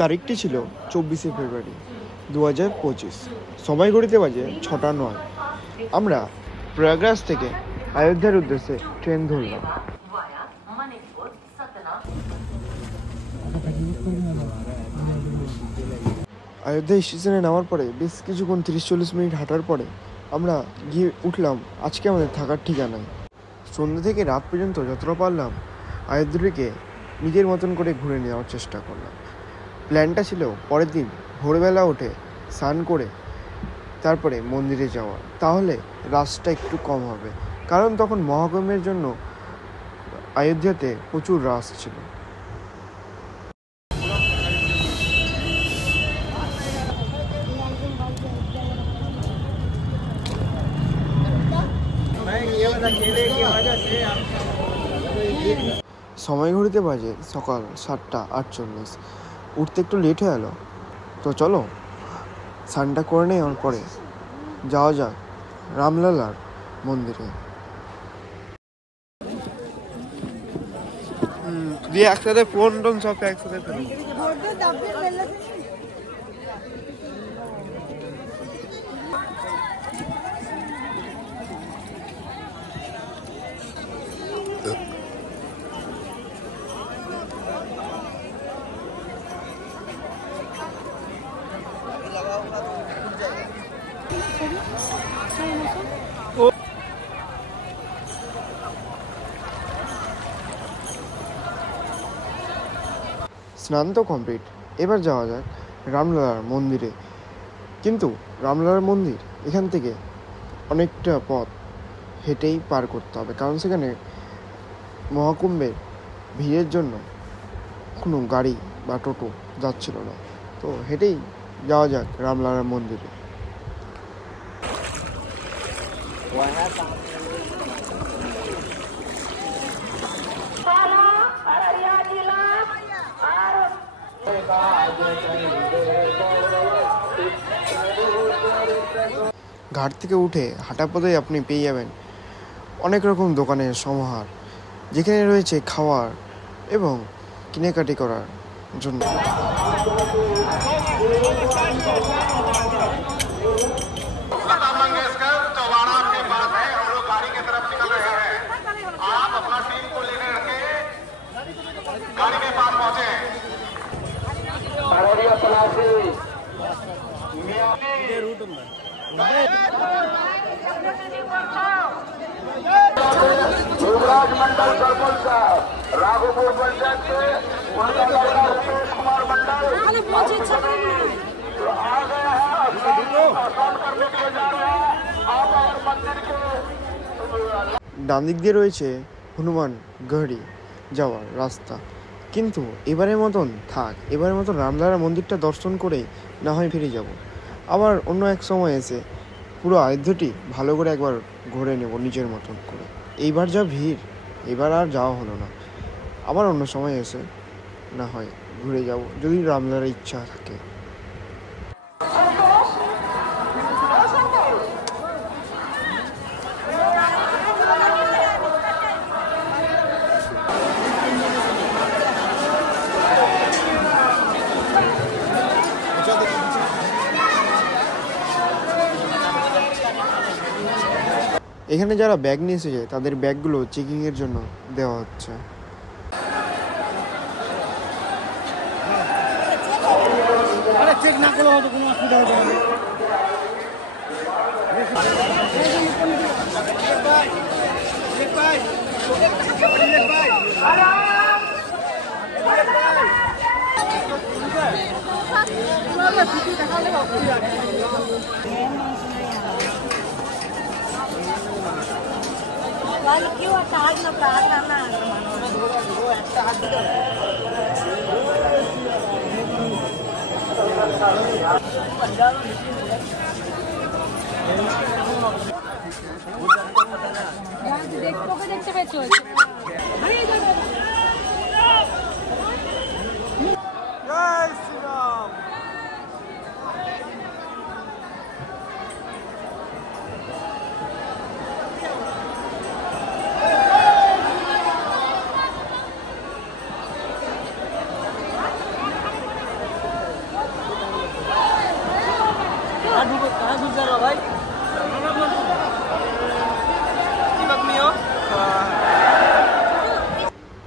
তারিখটি ছিল 24শে ফেব্রুয়ারি 2025। সময় ঘড়িতে বাজে 6:09। আমরা প্রয়াগরাজ থেকে অযোধ্যার উদ্দেশ্যে ট্রেন ধরলাম। অযোধ্যা স্টেশনে নামার পরে বেশ কিছুক্ষণ 30-40 মিনিট হাঁটার পরে আমরা গিয়ে উঠলাম আজকে আমাদের থাকার ঠিকানায়। সন্ধ্যা থেকে রাত পর্যন্ত যতটা পারলাম অযোধ্যাকে নিজের মতন করে ঘুরে নেওয়ার চেষ্টা করলাম। প্ল্যানটা ছিল পরের দিন ভোরবেলা উঠে স্নান করে তারপরে মন্দিরে যাওয়া, তাহলে রাশটা একটু কম হবে, কারণ তখন মহাকুম্ভের জন্য অযোধ্যাতে প্রচুর রাশ ছিল। সময় ঘড়িতে বাজে সকাল 7:48। উঠতে একটু লেট হয়ে গেল, তো চলো স্নানটা করে নেওয়ার পরে যাওয়া যাক রামলালার মন্দিরে। দিয়ে একসাথে ফোন টোন সব একসাথে স্নান তো কমপ্লিট, এবার যাওয়া যাক রামলালার মন্দিরে। কিন্তু রামলালার মন্দির এখান থেকে অনেকটা পথ হেঁটেই পার করতে হবে, কারণ সেখানে মহাকুম্ভের ভিড়ের জন্য কোনো গাড়ি বা টোটো যাচ্ছিল না, তো হেঁটেই যাওয়া যাক রামলালার মন্দিরে। ঘাট থেকে উঠে হাঁটা পথে আপনি পেয়ে যাবেন অনেক রকম দোকানের সমাহার, যেখানে রয়েছে খাওয়ার এবং কেনাকাটি করার জন্য। युवराज मंडल सरपंच साहब राघोपुर पंचायत से उनका लड़का रमेश कुमार मंडल आ गया है, स्नान करने के लिए जा रहे हैं। आप और मंदिर के ডান দিক দিয়ে রয়েছে হনুমান গড়ি যাওয়ার রাস্তা, কিন্তু এবারের মতন থাক, এবারের মতন রামলালা মন্দিরটা দর্শন করে না হয় ফিরে যাব। আবার অন্য এক সময় এসে পুরো অযোধ্যাটি ভালো করে একবার ঘুরে নেব নিজের মতন করে। এইবার যা ভিড়, এবার আর যাওয়া হলো না, আবার অন্য সময় এসে না হয় ঘুরে যাব যদি রামলালার ইচ্ছা থাকে। এখানে যারা ব্যাগ নিয়ে এসেছে তাদের ব্যাগগুলো চেকিংয়ের জন্য দেওয়া হচ্ছে। চেক না করলে হয়তো কোনো অসুবিধা হবে না। দেখতে পেয়েছো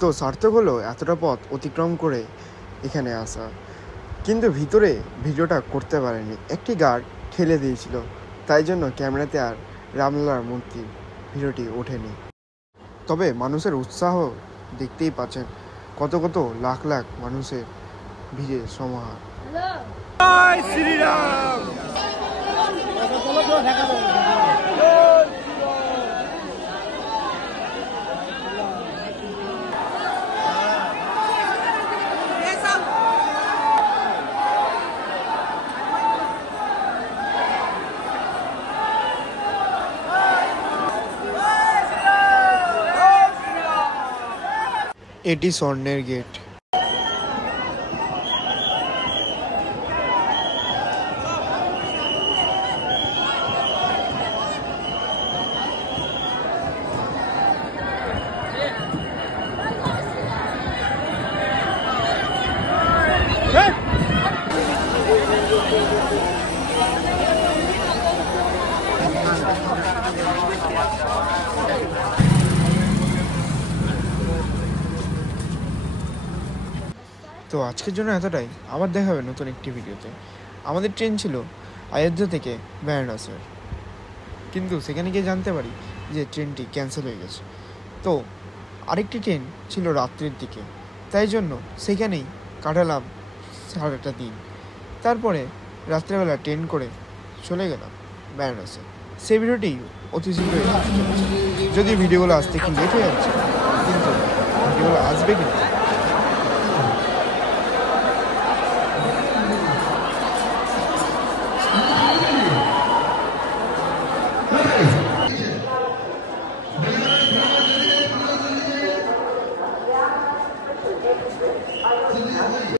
তো সার্থক হলো এতটা পথ অতিক্রম করে এখানে আসা, কিন্তু ভিতরে ভিডিওটা করতে পারেনি, একটি গার্ড ঠেলে দিয়েছিল, তাই জন্য ক্যামেরাতে আর রামলালার মূর্তি ভিডিওটি ওঠেনি। তবে মানুষের উৎসাহ দেখতেই পাচ্ছেন, কত কত লাখ লাখ মানুষের ভিড়ের সমাহার। এটি স্বর্ণের গেট। তো আজকের জন্য এতটাই, আবার দেখা হবে নতুন একটি ভিডিওতে। আমাদের ট্রেন ছিল অযোধ্যা থেকে বেনারসের, কিন্তু সেখানে গিয়ে জানতে পারি যে ট্রেনটি ক্যান্সেল হয়ে গেছে। তো আরেকটি ট্রেন ছিল রাত্রির দিকে, তাই জন্য সেখানেই কাটালাম সারাটা দিন। তারপরে রাত্রেবেলা ট্রেন করে চলে গেলাম বেনারসে। সেই ভিডিওটি অতি শীঘ্রই আসতে চলেছে, যদি ভিডিওগুলো আসতে একটু লেট হয়ে যাচ্ছে, কিন্তু ভিডিওগুলো আসবে কিন্তু।